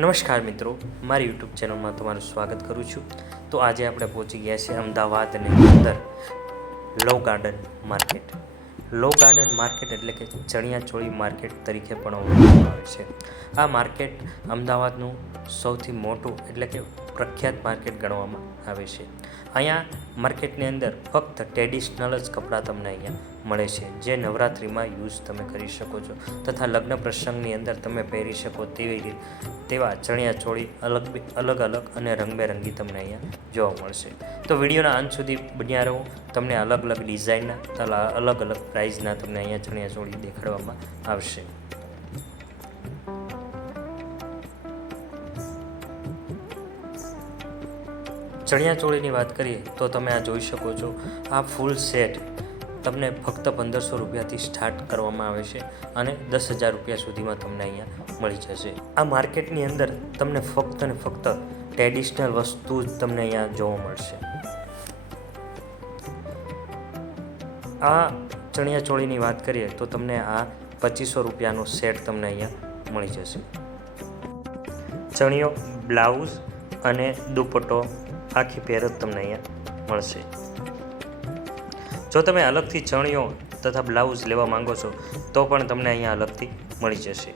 નમસ્કાર મિત્રો, મારી યુટ્યુબ ચેનલમાં તમારું સ્વાગત કરું છું। તો આજે આપણે પહોંચી ગયા છીએ અમદાવાદની અંદર લો ગાર્ડન માર્કેટ। લો ગાર્ડન માર્કેટ એટલે કે ચણિયાચોળી માર્કેટ તરીકે પણ ઓળખવામાં આવે છે। આ માર્કેટ અમદાવાદનું સૌથી મોટું એટલે કે પ્રખ્યાત માર્કેટ ગણવામાં આવે છે। અહીંયા માર્કેટની અંદર ફક્ત ટ્રેડિશનલ જ કપડાં તમને અહીંયા મળે છે, જે નવરાત્રિમાં યુઝ તમે કરી શકો છો તથા લગ્ન પ્રસંગની અંદર તમે પહેરી શકો તેવા ચણિયાચોળી અલગ અને રંગબેરંગી તમને અહીંયા જોવા મળશે। તો વિડીયોના અંત સુધી બન્યા રહો, તમને અલગ ડિઝાઇનના અલગ પ્રાઇઝના તમને અહીંયા ચણિયાચોળી દેખાડવામાં આવશે। ચણિયાચોળીની વાત કરીએ તો તમે આ જોઈ શકો છો, આ ફૂલ સેટ તમને ફક્ત 1500 રૂપિયાથી સ્ટાર્ટ કરવામાં આવે છે અને 10,000 રૂપિયા સુધીમાં તમને અહીંયા મળી જશે। આ માર્કેટની અંદર તમને ફક્ત ને ફક્ત ટ્રેડિશનલ વસ્તુ જ તમને અહીંયા જોવા મળશે। આ ચણિયાચોળીની વાત કરીએ તો તમને આ 2500 રૂપિયાનો સેટ તમને અહીંયા મળી જશે। ચણિયો, બ્લાઉઝ અને દુપટ્ટો આખી પેર જ તમને અહીંયા મળશે। જો તમે અલગથી ચણિયો તથા બ્લાઉઝ લેવા માંગો છો તો પણ તમને અહીંયા અલગથી મળી જશે।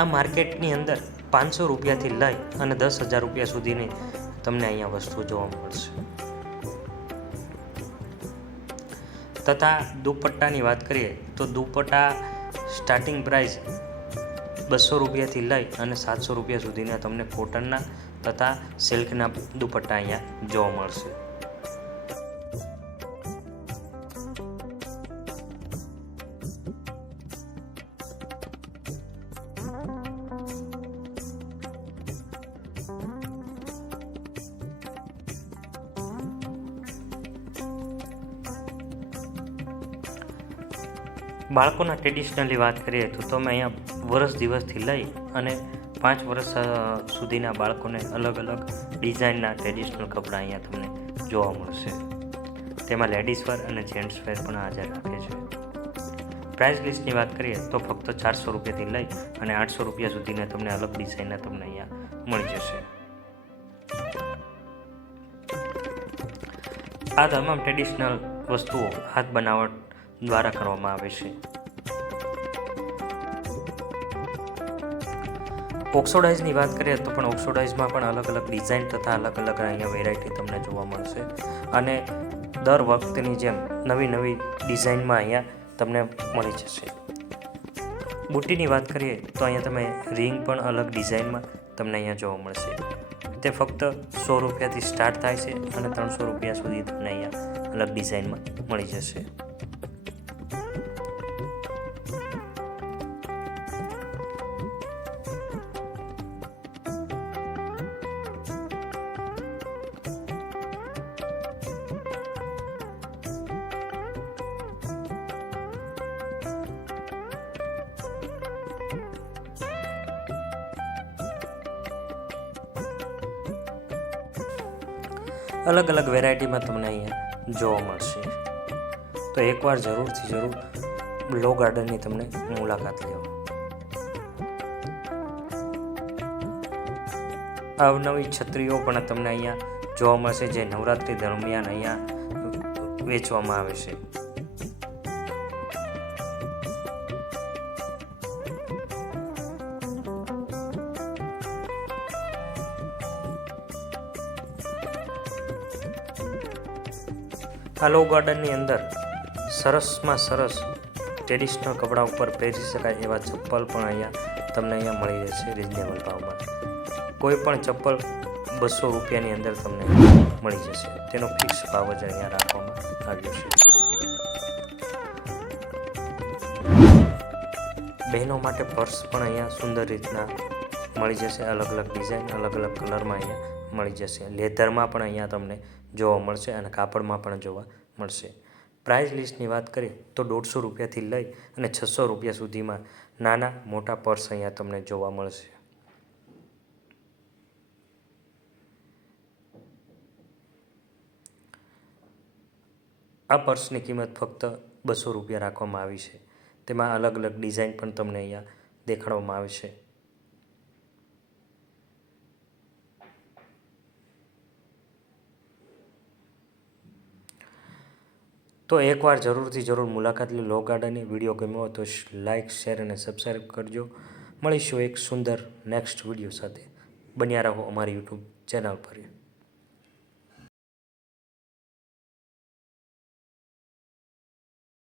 આ માર્કેટની અંદર 500 રૂપિયાથી લઈ અને 10,000 રૂપિયા સુધીની તમને અહીંયા વસ્તુઓ જોવા મળશે। તથા દુપટ્ટાની વાત કરીએ તો દુપટ્ટા સ્ટાર્ટિંગ પ્રાઇસ 200 રૂપિયાથી લઈ અને 700 રૂપિયા સુધીના તમને કોટનના તથા સિલ્કના દુપટ્ટા અહીંયા જોવા મળશે। બાળકોના ટ્રેડિશનલની વાત કરીએ તો તમે અહીંયા વર્ષ દિવસથી લઈ અને 5 વર્ષ સુધીના બાળકોને અલગ ડિઝાઇનના ટ્રેડિશનલ કપડાં અહીંયા તમને જોવા મળશે। તેમાં લેડીઝ વેર અને જેન્ટ્સ વેર પણ હાજર રાખે છે। પ્રાઇસ લિસ્ટની વાત કરીએ તો ફક્ત 400 રૂપિયાથી લઈ અને 800 રૂપિયા સુધીના તમને અલગ ડિઝાઇનના તમને અહીંયા મળી જશે। આ તમામ ટ્રેડિશનલ વસ્તુઓ હાથ બનાવટ દ્વારા કરવામાં આવે છે। ઓક્સોડાઇઝની વાત કરીએ તો પણ ઓક્સોડાઇઝમાં પણ અલગ ડિઝાઇન તથા અલગ અહીંયા વેરાયટી તમને જોવા મળશે અને દર વખતની જેમ નવી ડિઝાઇનમાં અહીંયા તમને મળી જશે। બુટ્ટીની વાત કરીએ તો અહીંયા તમે રિંગ પણ અલગ ડિઝાઇનમાં તમને અહીંયા જોવા મળશે। તે ફક્ત 100 રૂપિયાથી સ્ટાર્ટ થાય છે અને 300 રૂપિયા સુધી તમને અહીંયા અલગ ડિઝાઇનમાં મળી જશે। અલગ વેરાયટીમાં તમને અહીંયા જોવા મળશે। તો એકવાર જરૂર લો ગાર્ડનની તમને મુલાકાત લેવો। અવનવી છત્રીઓ પણ તમને અહીંયા જોવા મળશે, જે નવરાત્રિ દરમિયાન અહીંયા વેચવામાં આવે છે। આ લો ગાર્ડનની અંદર સરસમાં સરસ ટ્રેડિશનલ કપડાં ઉપર પહેરી શકાય એવા ચપ્પલ પણ અહીંયા તમને મળી રહેશે રિઝનેબલ ભાવમાં। કોઈ પણ ચપ્પલ 200 રૂપિયાની અંદર તમને મળી જશે। તેનો ફિક્સ ભાવ જ અહીંયા રાખવામાં આવ્યો છે। બહેનો માટે પર્સ પણ અહીંયા સુંદર રીતના મળી જશે। અલગ ડિઝાઇન અલગ કલરમાં અહીંયા મળી જશે। લેધરમાં પણ અહીંયા તમને જોવા મળશે અને કાપડમાં પણ જોવા મળશે. પ્રાઇસ લિસ્ટની વાત કરીએ તો 150 રૂપિયાથી લઈ અને 600 રૂપિયા સુધીમાં નાના મોટા પર્સ અહીંયા તમને જોવા મળશે. આ પર્સની કિંમત ફક્ત 200 રૂપિયા રાખવામાં આવી છે. તેમાં અલગ અલગ ડિઝાઇન પણ તમને અહીંયા દેખાડવામાં આવે છે. તો એકવાર જરૂર મુલાકાત લો લો ગાર્ડનની. વિડીયો ગમ્યો હોય તો લાઇક, શેર અને સબસ્ક્રાઈબ કરજો. મળીશું એક સુંદર નેક્સ્ટ વિડીયો સાથે. બન્યા રહો અમારી યુટ્યુબ ચેનલ પર.